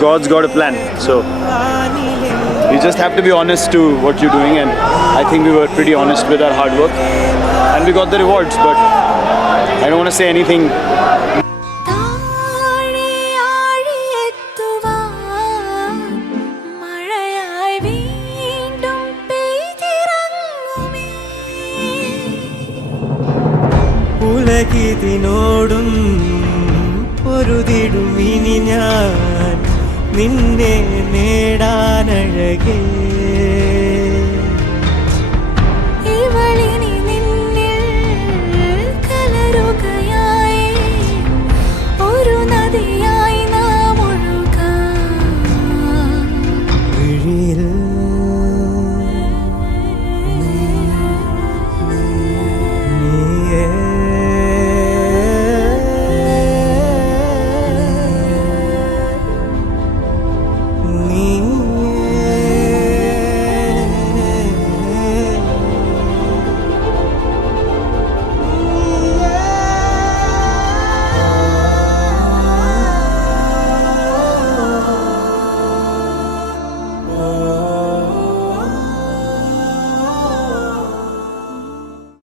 God's got a plan. So you just have to be honest to what you're doing, and I think we were pretty honest with our hard work, and we got the rewards. But I don't want to say anything. ഉലകിതിനോടും പൊരുതിടും ഇനി ഞാൻ നിന്നെ നേടാനഴകേ